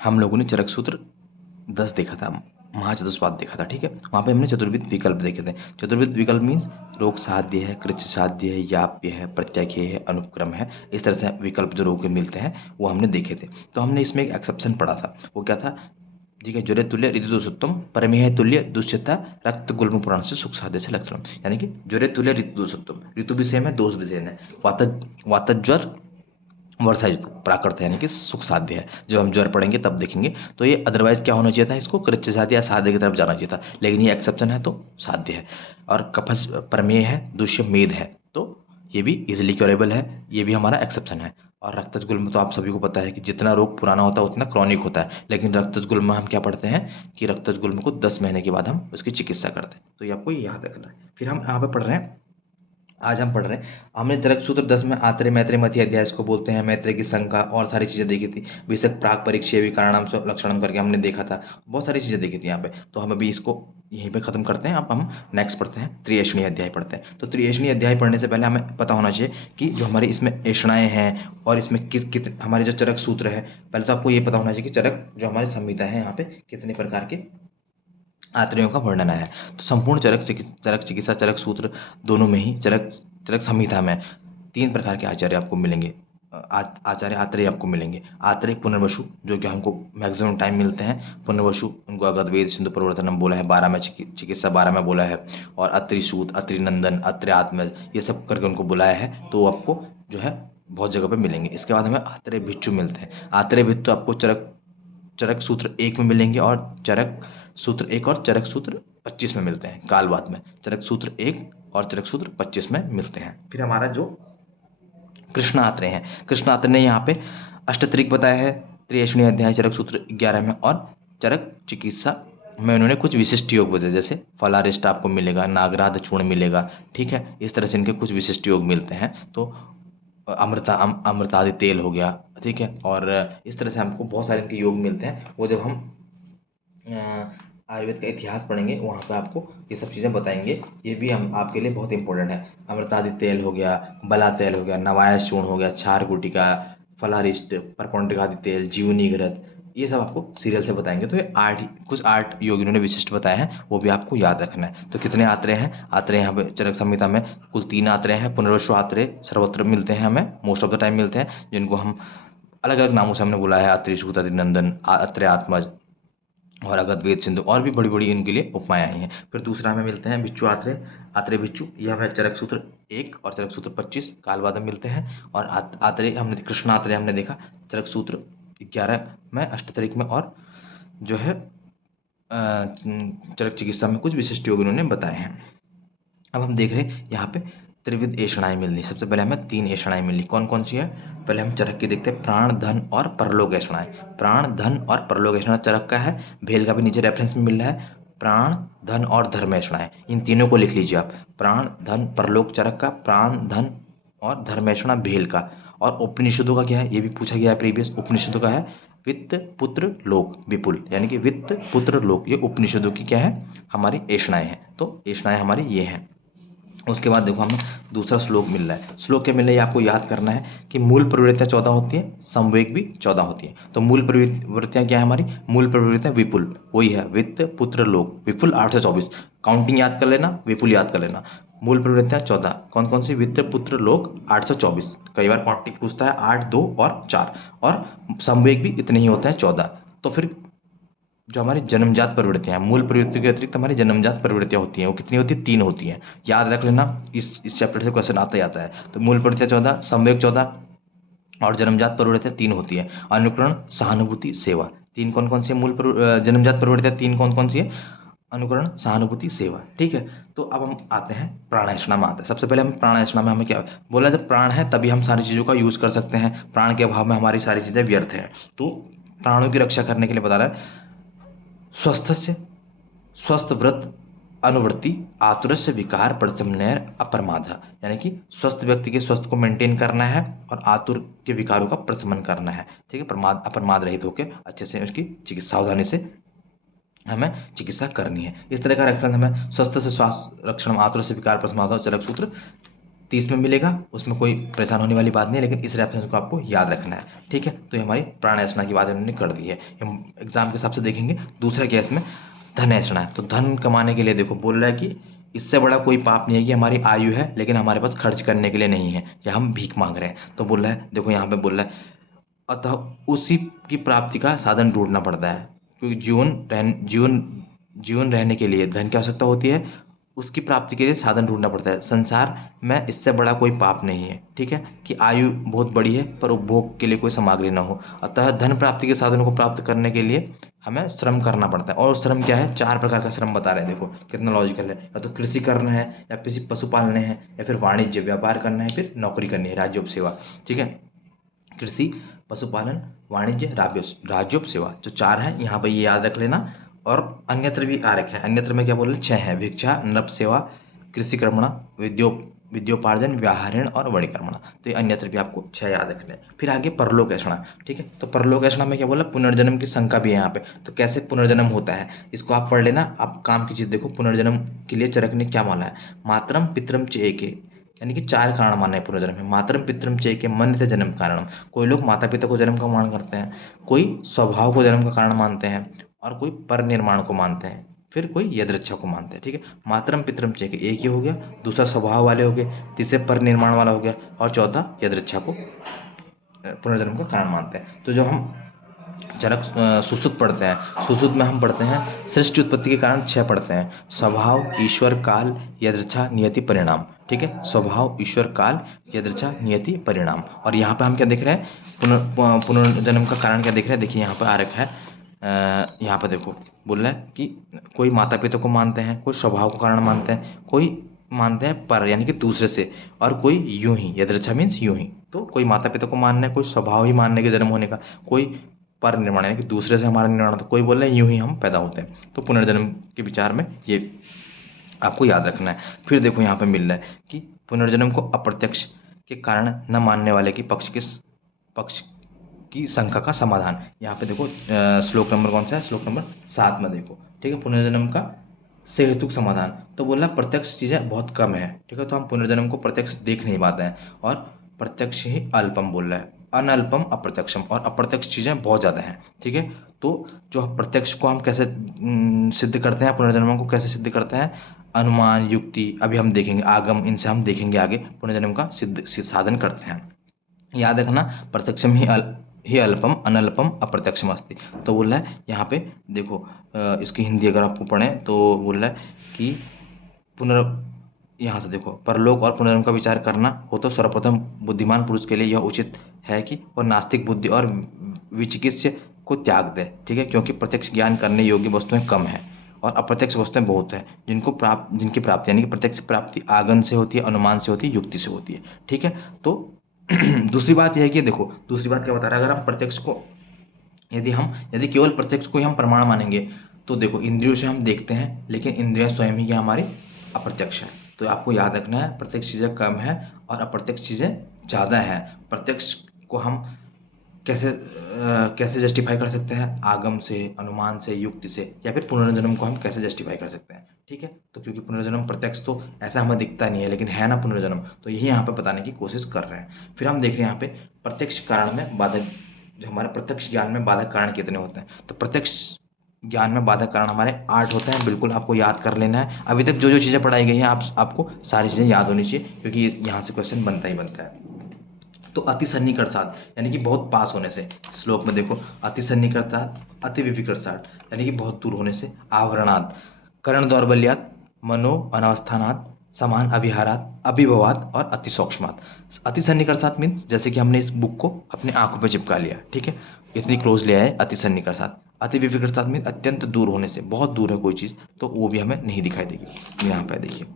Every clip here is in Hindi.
हम लोगों ने चरक सूत्र 10 देखा था, महाचतुष्पाद देखा था, ठीक है। वहाँ पे हमने चतुर्विध विकल्प देखे थे। चतुर्विध विकल्प मीन्स रोग साध्य है, कृच्छ साध्य है, याप्य है, प्रत्याख्य है, अनुक्रम है। इस तरह से विकल्प जो रोग के मिलते हैं वो हमने देखे थे। तो हमने इसमें एक एक्सेप्शन पढ़ा था, वो क्या था, ठीक है, ज्वरे तुल्य ऋतु दोषोत्तम परमेह तुल्य दुष्यता रक्त गुल्म पुराण से सुख साध्य से लक्षण। यानी कि ज्वरे तुल्य ऋतु दोषोत्तम, ऋतु भी सेम है, दोष भी सेम है। वातज्वर वर्षा ऋतु प्राकृत है, यानी कि सुख साध्य है। जब हम ज्वर पढ़ेंगे तब देखेंगे। तो ये अदरवाइज क्या होना चाहिए था, इसको कृच्छ साध्य या साध्य की तरफ जाना चाहिए था, लेकिन ये एक्सेप्शन है तो साध्य है। और कफस प्रमेय है, दुष्य मेद है, तो ये भी इजिली क्योरेबल है, ये भी हमारा एक्सेप्शन है। और रक्तज गुल्म तो आप सभी को पता है कि जितना रोग पुराना होता है उतना क्रॉनिक होता है, लेकिन रक्तज गुल्म में हम क्या पढ़ते हैं कि रक्तज गुल्म को 10 महीने के बाद हम उसकी चिकित्सा करते हैं। तो ये आपको याद रखना है। फिर हम यहाँ पे पढ़ रहे हैं, आज हम पढ़ रहे हैं, हमने चरक सूत्र 10 में आत्रे मैत्रे मति अध्याय इसको बोलते हैं, मैत्रे की शंका और सारी चीज़ें देखी थी। विषक प्राक परीक्षे भी कारणाम लक्षणम करके हमने देखा था, बहुत सारी चीज़ें देखी थी यहाँ पे। तो हम अभी इसको यहीं पे खत्म करते हैं। अब हम नेक्स्ट पढ़ते हैं, त्रिएषणी अध्याय पढ़ते हैं। तो त्रिएषणी अध्याय पढ़ने से पहले हमें पता होना चाहिए कि जो हमारी इसमें एषणाएं हैं और इसमें कित हमारे जो चरक सूत्र है, पहले तो आपको ये पता होना चाहिए कि चरक जो हमारी संहिता है यहाँ पे कितने प्रकार के आत्रेयों का वर्णन है। तो संपूर्ण चरक चिकित्सा चरक सूत्र दोनों में ही चरक चरक संहिता में 3 प्रकार के आचार्य आपको मिलेंगे, आचार्य आत्रेय आपको मिलेंगे। आत्रेय पुनर्वसु जो कि हमको मैक्सिमम टाइम मिलते हैं, पुनर्वसु उनको अगध वेद सिंधु प्रवर्तनम बोला है, 12 में चिकित्सा 12 में बोला है, और अत्रि सूत, अत्रि नंदन, अत्रि आत्मज, ये सब करके उनको बुलाया है। तो आपको जो है बहुत जगह पे मिलेंगे। इसके बाद हमें आत्रेय भिक्षु मिलते हैं। आत्रेय भिक्षु आपको चरक चरक सूत्र 1 में मिलेंगे, और चरक सूत्र 1 और चरक सूत्र 25 में मिलते हैं। कालवाद में चरक सूत्र 1 और चरक सूत्र 25 में मिलते हैं। फिर हमारा जो कृष्ण आत्रेय हैं, कृष्ण आत्रेय ने यहाँ पे अष्टत्रिक बताया है त्रिएषणी अध्याय चरक सूत्र 11 में, और चरक चिकित्सा में उन्होंने कुछ विशिष्ट योग बताए, जैसे फलारिष्ट आपको मिलेगा, नागराध चूर्ण मिलेगा, ठीक है। इस तरह से इनके कुछ विशिष्ट योग मिलते हैं। तो अमृतादि तेल हो गया, ठीक है। और इस तरह से हमको बहुत सारे इनके योग मिलते हैं। वो जब हम आयुर्वेद का इतिहास पढ़ेंगे वहाँ पे आपको ये सब चीज़ें बताएंगे। ये भी हम आपके लिए बहुत इंपॉर्टेंट है। अमृतादि तेल हो गया, बला तेल हो गया, नवायस चूर्ण हो गया, क्षार गुटिका, फलारिष्ट, परपौंड्रिकादि तेल, जीवनी घृत, ये सब आपको सीरियल से बताएंगे। तो ये कुछ 8 योग इन्होंने विशिष्ट बताए हैं, वो भी आपको याद रखना है। तो कितने आत्रेय हैं, आत्रेय यहाँ पे चरक संहिता में कुल 3 आत्रेय हैं। पुनर्वसु आत्रेय सर्वत्र मिलते हैं, हमें मोस्ट ऑफ द टाइम मिलते हैं, जिनको हम अलग अलग नामों से हमने बुलाया है, अत्रि सूत, अत्रि नंदन, अत्रि आत्मज और अगध वेद सिंधु, और भी बड़ी बड़ी इनके लिए उपमाएं आई हैं। फिर दूसरा हमें मिलते हैं भिक्षु आत्रेय, आत्रेय भिक्षु, ये हमें चरक सूत्र 1 और चरक सूत्र 25 कालवाद में मिलते हैं। और आत्रेय हमने कृष्ण आत्रेय हमने देखा चरक सूत्र 11 में अष्टतरिक में, और जो है चरक चिकित्सा में कुछ विशिष्ट योग इन्होंने बताए हैं। अब हम देख रहे हैं यहाँ पे त्रिविध एषणाएं मिलनी। सबसे पहले हमें 3 एषणाएं मिलनी, कौन कौन सी है, पहले हम चरक की देखते हैं, प्राण धन और परलोक एषणाएं। प्राण धन और परलोक एषणा चरक का है, भेल का भी नीचे रेफरेंस में मिल रहा है। प्राण धन और धर्म एषणाएं, इन तीनों को लिख लीजिए आप। प्राण धन परलोक चरक का, प्राण धन और धर्म एषणा भेल का। और उपनिषदों का क्या है, ये भी पूछा गया है प्रीवियस, उपनिषदों का है वित्त पुत्र लोक विपुल, यानी कि वित्त पुत्र लोक, ये उपनिषदों की क्या है, हमारी एषणाएं हैं। तो एषणाएं हमारी ये हैं। उसके बाद देखो हमें दूसरा श्लोक मिल रहा है। श्लोक क्या मिल रहा है, आपको याद करना है कि मूल प्रवृत्तियां 14 होती हैं, संवेग भी 14 होती है। तो मूल प्रवृत्तियां क्या है हमारी, मूल प्रवृत्तियां विपुल, वही है वित्त पुत्र लोक, विपुल 824, काउंटिंग याद कर लेना, विपुल याद कर लेना। मूल प्रवृत्तियां 14 कौन कौन सी, वित्त पुत्र लोक 824, कई बार कॉन्टिक पूछता है 8, 2 और 4, और संवेग भी इतने ही होते हैं 14। तो फिर जो हमारी जन्मजात प्रवृत्तियां हैं, मूल प्रवृत्ति के अतिरिक्त हमारी जन्मजात प्रवृत्तियां होती हैं, वो कितनी होती है, 3 होती हैं। याद रख लेना, इस चैप्टर से क्वेश्चन आता ही आता है। तो मूल प्रवृत्तियां 14, संवेग 14 और जन्मजात प्रवृत्तियां 3 होती है। अनुकरण, सहानुभूति, सेवा, 3 कौन कौन सी है, जन्मजात प्रवृत्तियां 3 कौन कौन सी है, अनुकरण, सहानुभूति, सेवा, ठीक है। तो अब हम आते हैं प्राणायाम में आते हैं। सबसे पहले हम प्राणायाम में हमें क्या बोला, जब प्राण है तभी हम सारी चीज़ों का यूज़ कर सकते हैं, प्राण के अभाव में हमारी सारी चीज़ें व्यर्थ हैं। तो प्राणों की रक्षा करने के लिए बता रहा है, स्वस्थ से स्वस्थ व्रत अनुवृत्ति आतुरस्य विकार प्रशमनैर अपरमाध, यानी कि स्वस्थ व्यक्ति के स्वस्थ को मेंटेन करना है और आतुर के विकारों का प्रशमन करना है, ठीक है। प्रमाद अपरमाद रहित होकर अच्छे से उसकी चिकित्सा सावधानी से हमें चिकित्सा करनी है। इस तरह का रेफरेंस हमें स्वस्थ से स्वास्थ्य रक्षण आतुर से विकार प्रशमाद चरक सूत्र 30 में मिलेगा, उसमें कोई परेशान होने वाली बात नहीं है, लेकिन इस रेफरेंस को आपको याद रखना है, ठीक है। तो ये हमारी प्राणयाचना की बात इन्होंने कर दी है। हम एग्जाम के हिसाब से देखेंगे दूसरे केस में धन याचना है। तो धन कमाने के लिए देखो बोल रहा है कि इससे बड़ा कोई पाप नहीं है कि हमारी आयु है लेकिन हमारे पास खर्च करने के लिए नहीं है, या हम भीख मांग रहे हैं। तो बोल रहा है, देखो यहाँ पे बोल रहा है, अतः उसी की प्राप्ति का साधन ढूंढना पड़ता है, क्योंकि जीवन रहने के लिए धन की आवश्यकता होती है, उसकी प्राप्ति के लिए साधन ढूंढना पड़ता है। संसार में इससे बड़ा कोई पाप नहीं है, ठीक है, कि आयु बहुत बड़ी है पर उपभोग के लिए कोई सामग्री ना हो। अतः धन प्राप्ति के साधनों को प्राप्त करने के लिए हमें श्रम करना पड़ता है। और श्रम क्या है, 4 प्रकार का श्रम बता रहे हैं, देखो कितना लॉजिकल है। या तो कृषि करना है, या किसी पशु पालने हैं, या फिर वाणिज्य व्यापार करना है, फिर नौकरी करनी है, राज्योप सेवा, ठीक है। कृषि, पशुपालन, वाणिज्य, राज्योप सेवा, जो 4 हैं यहाँ पे ये याद रख लेना। और अन्यत्र भी आ रखे हैं। अन्यत्र में क्या बोल रहे हैं, 6 हैं, भिक्षा, नृप सेवा, कृषि कर्मणा, विद्योपार्जन, व्याहरण और वणिकर्मणा। तो ये अन्यत्र भी आपको 6 याद रखने हैं। फिर आगे परलोक ऐषणा, ठीक है। तो परलोक ऐषणा में क्या बोला, पुनर्जन्म की शंका भी है यहाँ पे। तो कैसे पुनर्जन्म होता है इसको आप पढ़ लेना। आप काम की चीज देखो, पुनर्जन्म के लिए चरक ने क्या माना है, मातरम पितरम चेके, यानी कि 4 कारण माने हैं पुनर्जन्म में। मातरम पितरम चेके मन्यते जन्म कारणम, कोई लोग माता पिता को जन्म का मान करते हैं, कोई स्वभाव को जन्म का कारण मानते हैं, और कोई पर निर्माण को मानते हैं, फिर कोई यदृच्छा को मानते हैं, ठीक है। मातरम पितरम चेके एक ही हो गया, दूसरा स्वभाव वाले हो गए, तीसरे पर निर्माण वाला हो गया, और चौथा यदृच्छा को पुनर्जन्म का कारण मानते हैं। तो जब हम चरक सुश्रुत पढ़ते हैं, सुश्रुत में हम पढ़ते हैं सृष्टि उत्पत्ति के कारण 6 पढ़ते हैं, स्वभाव, ईश्वर, काल, यदृच्छा, नियति, परिणाम, ठीक है। स्वभाव, ईश्वर, काल, यदृच्छा, नियति, परिणाम। और यहाँ पे हम क्या देख रहे हैं, पुनर्जन्म का कारण क्या देख रहे हैं, देखिए यहाँ पे आ रखा है, यहाँ पे देखो बोल रहा है कि कोई माता पिता को मानते हैं, कोई स्वभाव को कारण मानते हैं, कोई मानते हैं पर यानी कि दूसरे से, और कोई यूं ही, यदृच्छा मीन्स यूं ही। तो कोई माता पिता को मानना है, कोई स्वभाव ही मानने के जन्म होने का, कोई पर निर्माण यानी कि दूसरे से हमारा निर्माण होता है, कोई बोल रहे हैं यूं ही हम पैदा होते हैं। तो पुनर्जन्म के विचार में ये आपको याद रखना है। फिर देखो यहाँ पे मिल रहा है कि पुनर्जन्म को अप्रत्यक्ष के कारण न मानने वाले की पक्ष की शंका का समाधान। यहाँ पे देखो श्लोक नंबर कौन सा है, श्लोक नंबर 7 में देखो, ठीक है, पुनर्जन्म का सहेतुक समाधान। तो बोला प्रत्यक्ष चीजें बहुत कम है, ठीक है, तो हम पुनर्जन्म को प्रत्यक्ष देख नहीं पाते हैं, और प्रत्यक्ष ही अल्पम बोल रहा है, अनल्पम अप्रत्यक्षम, और अप्रत्यक्ष चीजें बहुत ज्यादा हैं, ठीक है। तो जो प्रत्यक्ष को हम कैसे सिद्ध करते हैं, पुनर्जन्म को कैसे सिद्ध करते हैं, अनुमान, युक्ति, अभी हम देखेंगे, आगम, इनसे हम देखेंगे आगे पुनर्जन्म का सिद्ध साधन करते हैं। याद रखना, प्रत्यक्षम ही अल्पम अनल्पम अप्रत्यक्षम अस्ति। तो बोल रहा है यहाँ पे देखो, इसकी हिंदी अगर आपको पढ़ें तो बोल रहा है कि यहाँ से देखो, परलोक और पुनर्जन्म का विचार करना हो तो सर्वप्रथम बुद्धिमान पुरुष के लिए यह उचित है कि वह नास्तिक बुद्धि और विचिकित्स्य को त्याग दे, ठीक है, क्योंकि प्रत्यक्ष ज्ञान करने योग्य वस्तुएं कम है और अप्रत्यक्ष वस्तुएं बहुत है, जिनकी प्राप्ति यानी कि प्रत्यक्ष प्राप्ति आगन से होती है, अनुमान से होती है, युक्ति से होती है, ठीक है। तो दूसरी बात यह है कि देखो, दूसरी बात क्या बता रहा है, अगर हम प्रत्यक्ष को यदि केवल प्रत्यक्ष को ही हम प्रमाण मानेंगे तो देखो, इंद्रियों से हम देखते हैं लेकिन इंद्रियां स्वयं ही क्या हमारी अप्रत्यक्ष है। तो आपको याद रखना है, प्रत्यक्ष चीजें कम है और अप्रत्यक्ष चीजें ज्यादा है। प्रत्यक्ष को हम कैसे जस्टिफाई कर सकते हैं, आगम से, अनुमान से, युक्ति से, या फिर पुनर्जन्म को हम कैसे जस्टिफाई कर सकते हैं, ठीक है। तो क्योंकि पुनर्जन्म प्रत्यक्ष तो ऐसा हमें दिखता नहीं है, लेकिन है ना पुनर्जन्म, तो यही यहाँ पे बताने की कोशिश कर रहे हैं। फिर हम देख रहे हैं यहाँ पे प्रत्यक्ष कारण में बाधक, जो हमारे प्रत्यक्ष ज्ञान में बाधक कारण कितने होते हैं। तो प्रत्यक्ष ज्ञान में बाधक कारण हमारे 8 होते हैं, बिल्कुल आपको याद कर लेना है। अभी तक जो जो चीज़ें पढ़ाई गई हैं आपको सारी चीज़ें याद होनी चाहिए, क्योंकि यहाँ से क्वेश्चन बनता ही बनता है। तो अति सन्निकट साथ यानी कि बहुत पास होने से, श्लोक में देखो, अति सन्निकट साथ, अति विविकट साथ यानी कि बहुत दूर होने से, आवरणात्, करण दौर्बल्यात्, मनो अनवस्थानात्, समान अभिहारात, अभिभवात और अति सूक्ष्मात। अति सन्निकट साथ मीन्स जैसे कि हमने इस बुक को अपने आंखों पे चिपका लिया, ठीक है, इतनी क्लोज ले आए, अति सन्निकट साथ। अति विविकट साथ मीन्स अत्यंत दूर होने से, बहुत दूर है कोई चीज़ तो वो भी हमें नहीं दिखाई देगी। यहाँ पे देखिए,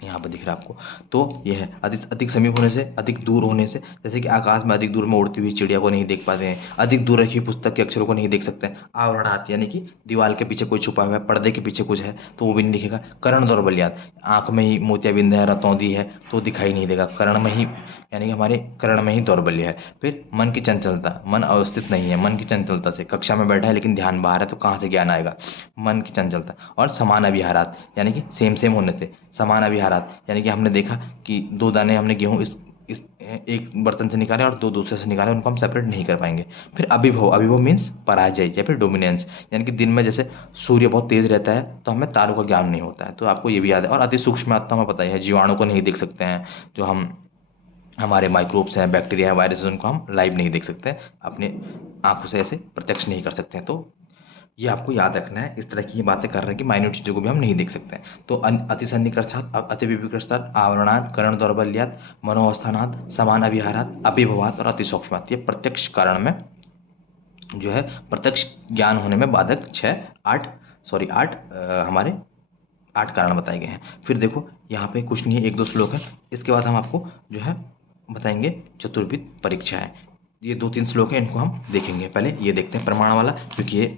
यहाँ पर दिख रहा है आपको, तो यह है अधिक समीप होने से, अधिक दूर होने से, जैसे कि आकाश में अधिक दूर में उड़ती हुई चिड़िया को नहीं देख पाते हैं, अधिक दूर रखी पुस्तक के अक्षरों को नहीं देख सकते हैं। आवरणात् यानी कि दीवार के पीछे कोई छुपा हुआ है, पर्दे के पीछे कुछ है तो वो भी नहीं दिखेगा। कर्ण दौर्बल्यात्, आंख में ही मोतियाबिंद है, रतौंधी है तो दिखाई नहीं देगा, कर्ण में ही यानी कि हमारे कर्ण में ही दौर्बल्य है। फिर मन की चंचलता, मन अवस्थित नहीं है, मन की चंचलता से कक्षा में बैठा है लेकिन ध्यान बाहर है तो कहाँ से ज्ञान आएगा, मन की चंचलता। और समान अभिहारात, यानी कि सेम सेम होने से समान अभिहारात, यानी कि हमने देखा कि 2 दाने हमने गेहूँ इस एक बर्तन से निकाले और 2 दूसरे से निकाले, उनको हम सेपरेट नहीं कर पाएंगे। फिर अभिभव, अभिभव मीन्स पराजय या फिर डोमिनेंस, यानी कि दिन में जैसे सूर्य बहुत तेज रहता है तो हमें तारों का ज्ञान नहीं होता है, तो आपको ये भी याद है। और अति सूक्ष्म आत्मा हमें पता ही है, जीवाणु को नहीं देख सकते हैं, जो हम हमारे माइक्रोब्स हैं, बैक्टीरिया है, वायरस, उनको हम लाइव नहीं देख सकते, अपने आंखों से ऐसे प्रत्यक्ष नहीं कर सकते हैं। तो ये आपको याद रखना है, इस तरह की ये बातें कर रहे हैं कि माइन्यूट चीज़ों को भी हम नहीं देख सकते हैं। तो अति सन्निकर्षात, अति विविकर्षात, आवरणात, करण दौर्बल्यात, मनोअवस्थानात, समान अभिहारात, अभिभवात और अति सूक्ष्मात, ये प्रत्यक्ष कारण में जो है प्रत्यक्ष ज्ञान होने में बाधक 8 हमारे 8 कारण बताए गए हैं। फिर देखो यहाँ पे कुछ नहीं है, 1-2 श्लोक है, इसके बाद हम आपको जो है बताएंगे चतुर्विध परीक्षाएं। ये 2-3 श्लोक हैं, इनको हम देखेंगे। पहले ये देखते हैं प्रमाण वाला, क्योंकि ये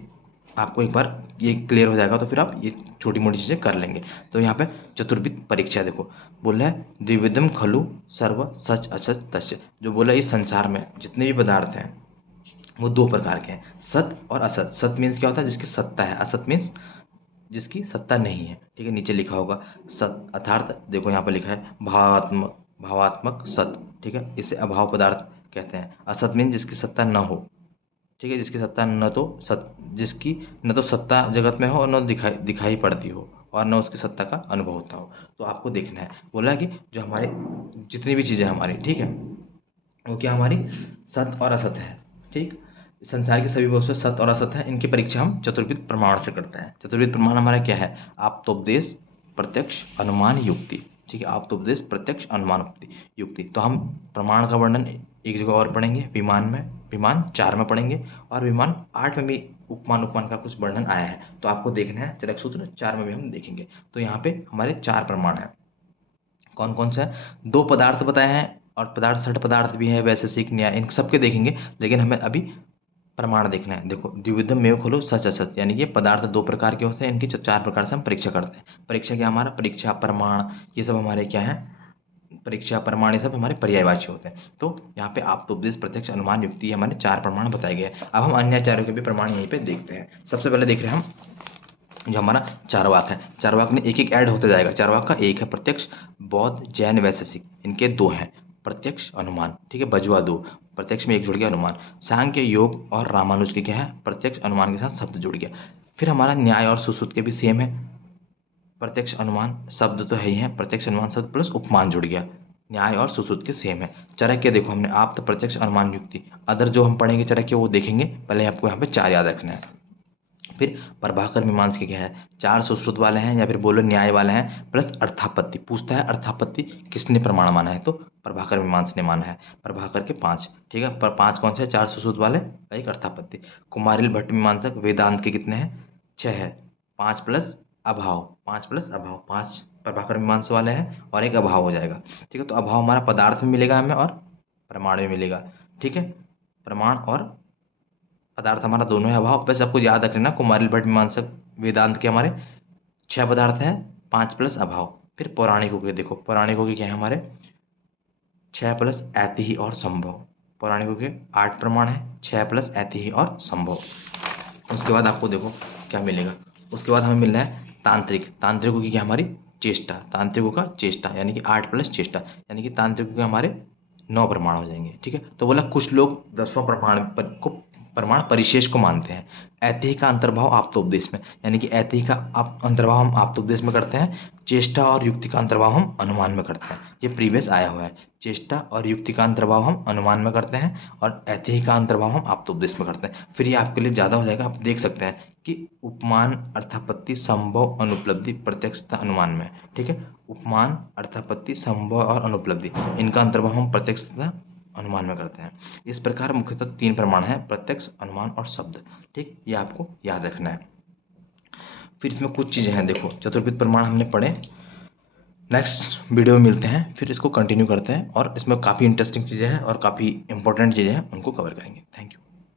आपको एक बार ये क्लियर हो जाएगा तो फिर आप ये छोटी मोटी चीज़ें कर लेंगे। तो यहाँ पे चतुर्विध परीक्षा देखो, बोला है द्विविधम खलु सर्व सच असच तस्य, जो बोला इस संसार में जितने भी पदार्थ हैं वो 2 प्रकार के हैं, सत और असत। सत मीन्स क्या होता है, जिसकी सत्ता है, असत मीन्स जिसकी सत्ता नहीं है, ठीक है। नीचे लिखा होगा सत अर्थात, देखो यहाँ पर लिखा है भावात्मक, भावात्मक सत, ठीक है, इसे अभाव पदार्थ कहते हैं। असत मीन्स जिसकी सत्ता न हो, ठीक है, जिसकी सत्ता न तो जिसकी न तो सत्ता जगत में हो और न दिखाई पड़ती हो और न उसकी सत्ता का अनुभव होता हो। तो आपको देखना है, बोला कि जो हमारे जितनी भी चीज़ें हमारी, ठीक है, वो क्या हमारी सत और असत है, ठीक। संसार की सभी वस्तुएं सत और असत है, इनकी परीक्षा हम चतुर्विध प्रमाण से करते हैं। चतुर्विध प्रमाण हमारा क्या है, आप्तोपदेश, प्रत्यक्ष, अनुमान, युक्ति, ठीक है। आप्तोपदेश, प्रत्यक्ष, अनुमान, युक्ति। तो हम प्रमाण का वर्णन एक जगह और पढ़ेंगे, विमान में, विमान 4 में पढ़ेंगे, और विमान 8 में भी उपमान उपमान का कुछ वर्णन आया है, तो आपको देखना है। चरक सूत्र 4 में भी हम देखेंगे। तो यहाँ पे हमारे 4 प्रमाण हैं, कौन कौन से हैं, 2 पदार्थ बताए हैं और पदार्थ सठ पदार्थ भी है, वैशेषिक, न्याय, इन सबके देखेंगे, लेकिन हमें अभी प्रमाण देखना है। देखो द्विविधम मेव खलु सच असत, यानी कि पदार्थ 2 प्रकार के होते हैं, इनकी 4 प्रकार से हम परीक्षा करते हैं। परीक्षा क्या हमारा, परीक्षा, प्रमाण, ये सब हमारे क्या है, परीक्षा, प्रमाण, ये सब हमारे पर्यायवाची होते हैं। तो यहाँ पे आप्तोपदेश, प्रत्यक्ष, अनुमान, युक्ति, हमारे 4 प्रमाण बताए गए हैं। अब हम अन्य चारों के भी प्रमाण यहीं पे देखते हैं। सबसे पहले देख रहे हैं हम जो हमारा चारवाक है, चारवाक में एक एक ऐड होते जाएगा। चारवाक का 1 है प्रत्यक्ष, बौद्ध, जैन, वैशेषिक, इनके 2 हैं, प्रत्यक्ष, अनुमान, ठीक है, बजुआ 2, प्रत्यक्ष में 1 जुड़ गया, अनुमान। सांख्य, योग और रामानुज के क्या है, प्रत्यक्ष, अनुमान के साथ शब्द जुड़ गया। फिर हमारा न्याय और सुश्रुत के भी सेम है, प्रत्यक्ष, अनुमान, शब्द तो है ही है, प्रत्यक्ष, अनुमान, शब्द प्लस उपमान जुड़ गया। न्याय और सुश्रुत के सेम है। चरक देखो हमने आप्त, प्रत्यक्ष, अनुमान, युक्ति। अदर जो हम पढ़ेंगे चरक वो देखेंगे, पहले आपको यहाँ पे 4 याद रखना है। फिर प्रभाकर मीमांस के क्या है, 4 सुश्रुत वाले हैं या फिर बोलो न्याय वाले हैं, प्लस अर्थापत्ति। पूछता है अर्थापत्ति किसने प्रमाण माना है, तो प्रभाकर मीमांस ने माना है। प्रभाकर के 5, ठीक है, पर 5 कौन से हैं, 4 सुश्रुत वाले, 1 अर्थापत्ति। कुमारिल भट्ट मीमांसक वेदांत के कितने हैं, 6 है, 5 प्लस अभाव, 5 प्लस अभाव, 5 प्रभाकर मीमांस वाले हैं और 1 अभाव हो जाएगा, ठीक है। तो अभाव हमारा पदार्थ में मिलेगा हमें और प्रमाण में मिलेगा, ठीक है। प्रमाण और पदार्थ हमारा दोनों है अभाव। बस आपको याद रखना कुमारिल भट्ट मीमांसक वेदांत के हमारे 6 पदार्थ हैं, 5 प्लस अभाव। फिर पौराणिकों के देखो, पौराणिकों के क्या है हमारे 6 प्लस ऐतिही और संभव। पौराणिकों के 8 प्रमाण है, 6 प्लस ऐतिही और संभव। उसके बाद आपको देखो क्या मिलेगा, उसके बाद हमें मिल रहा है तांत्रिक। तांत्रिकों की क्या हमारी चेष्टा, तांत्रिकों का चेष्टा, यानी कि 8 प्लस चेष्टा, यानी कि तांत्रिकों के हमारे 9 प्रमाण हो जाएंगे, ठीक है। तो बोला कुछ लोग 10वां प्रमाण परिशेष को मानते हैं। ऐतिही का अंतर्भाव आप्तोपदेश में, यानी कि ऐतिही का अंतर्भाव हम आप्तोपदेश में करते हैं, चेष्टा और युक्ति का अंतर्भाव हम अनुमान में करते हैं। ये प्रीवियस आया हुआ है, चेष्टा और युक्ति का अंतर्भाव हम अनुमान में करते हैं और ऐतिही का अंतर्भाव हम आप्तोपदेश में करते हैं। फिर ये आपके लिए ज़्यादा हो जाएगा, आप देख सकते हैं कि उपमान, अर्थापत्ति, संभव, अनुपलब्धि, प्रत्यक्षता, अनुमान में, ठीक है। उपमान, अर्थापत्ति, संभव और अनुपलब्धि, इनका अंतर्भाव हम प्रत्यक्षता, अनुमान में करते हैं। इस प्रकार मुख्यतः 3 प्रमाण हैं, प्रत्यक्ष, अनुमान और शब्द, ठीक, ये आपको याद रखना है। फिर इसमें कुछ चीज़ें हैं, देखो चतुर्विध प्रमाण हमने पढ़े, नेक्स्ट वीडियो में मिलते हैं, फिर इसको कंटिन्यू करते हैं और इसमें काफ़ी इंटरेस्टिंग चीज़ें हैं और काफ़ी इंपॉर्टेंट चीज़ें हैं, उनको कवर करेंगे। Thank you.